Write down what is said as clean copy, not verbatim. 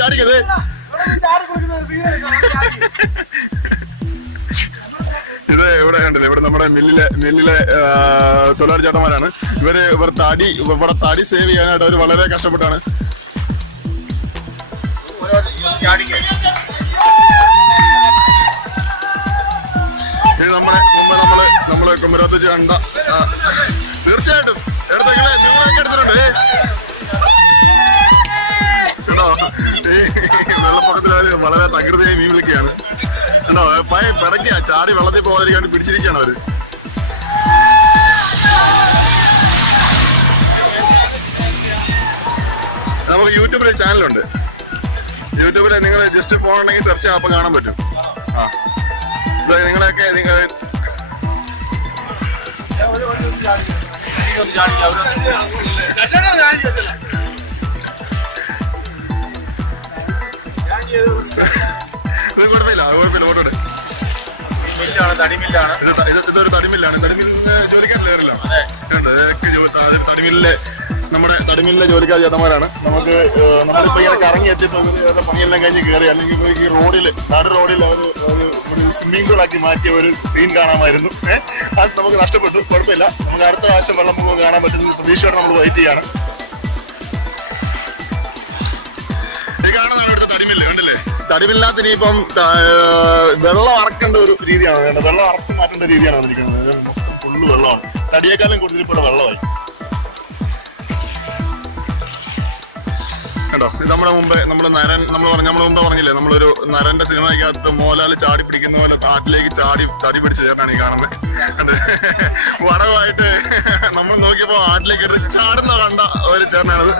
ചാടിക്കത്. ഇത് ഇവിടെ കണ്ടില്ലേ, ഇവിടെ നമ്മുടെ മില്ലിലെ തൊഴിലാളി ചേട്ടന്മാരാണ്. ഇവർ തടി സേവ് ചെയ്യാനായിട്ട് അവർ വളരെ കഷ്ടപ്പെട്ടാണ്. ഇത് നമ്മള് കുമരകത്ത് കണ്ട തീർച്ചയായിട്ടും നിങ്ങളൊക്കെ എടുത്തിട്ടുണ്ട് കേട്ടോ. ഈ വെള്ളപ്പൊക്കത്തിലായാലും വളരെ തകൃതിയായി മീൻ വിളിക്കുകയാണ് കേട്ടോ. പിടയ്ക്കാ ചാടി വെള്ളത്തിൽ പോകാതിരിക്കാൻ പിടിച്ചിരിക്കുകയാണ് അവര്. നമുക്ക് യൂട്യൂബിൽ ചാനലുണ്ട്. യൂട്യൂബിൽ നിങ്ങൾ ജസ്റ്റ് ഫോൺ ഉണ്ടെങ്കിൽ സെർച്ച് ചെയ്യാൻ അപ്പം കാണാൻ പറ്റും. ആ നിങ്ങളൊക്കെ നിങ്ങൾ ഇതൊരു തടിമില്ലാണ്. തടിമില്ലിന് ജോലിക്കാർ തടിമില്ലിലെ നമ്മുടെ തടിമില്ലിലെ ജോലിക്കാർ ചേട്ടന്മാരാണ്. നമ്മളിപ്പോ ഇങ്ങനെ കറങ്ങി എത്തിയപ്പോ പണിയെല്ലാം കഴിഞ്ഞ് കയറി, അല്ലെങ്കിൽ ഈ റോഡിൽ ഒരു സ്വിമ്മിംഗ് പൂളാക്കി മാറ്റിയ ഒരു സീൻ കാണാമായിരുന്നു. അത് നമുക്ക് നഷ്ടപ്പെട്ടു. കുഴപ്പമില്ല, നമുക്ക് അടുത്ത പ്രാവശ്യം വെള്ളപ്പൊക്കം കാണാൻ പറ്റുന്ന പ്രതീക്ഷയോടെ നമ്മൾ വെയിറ്റ് ചെയ്യാണ്. ഈ കാണുന്നതാണ് ഇവിടുത്തെ തടിമില്ല്. കണ്ടില്ലേ, തടിമില്ലാത്ത ഇനിയിപ്പം വെള്ളം അറക്കേണ്ട ഒരു രീതിയാണ് വേണ്ടത്. വെള്ളം അറക്കി മാറ്റേണ്ട രീതിയാണ് വന്നിരിക്കുന്നത്. ഫുള്ള് വെള്ളമാണ്. തടിയേക്കാളും കൂടുതൽ ഇപ്പോൾ വെള്ളമായി കേട്ടോ. ഇത് നമ്മുടെ മുമ്പേ നമ്മൾ മുമ്പേ പറഞ്ഞില്ലേ, നമ്മളൊരു നരന്റെ സിനിമയ്ക്കകത്ത് മോഹൻലാൽ ചാടി പിടിക്കുന്ന പോലെ നാട്ടിലേക്ക് തടി പിടിച്ച ചേട്ടനാണ് ഈ കാണുന്നത്. വടവായിട്ട് നമ്മൾ നോക്കിയപ്പോ ആട്ടിലേക്ക് എടുത്ത് ചാടുന്ന കണ്ട ഒരു ചേട്ടനാണത്.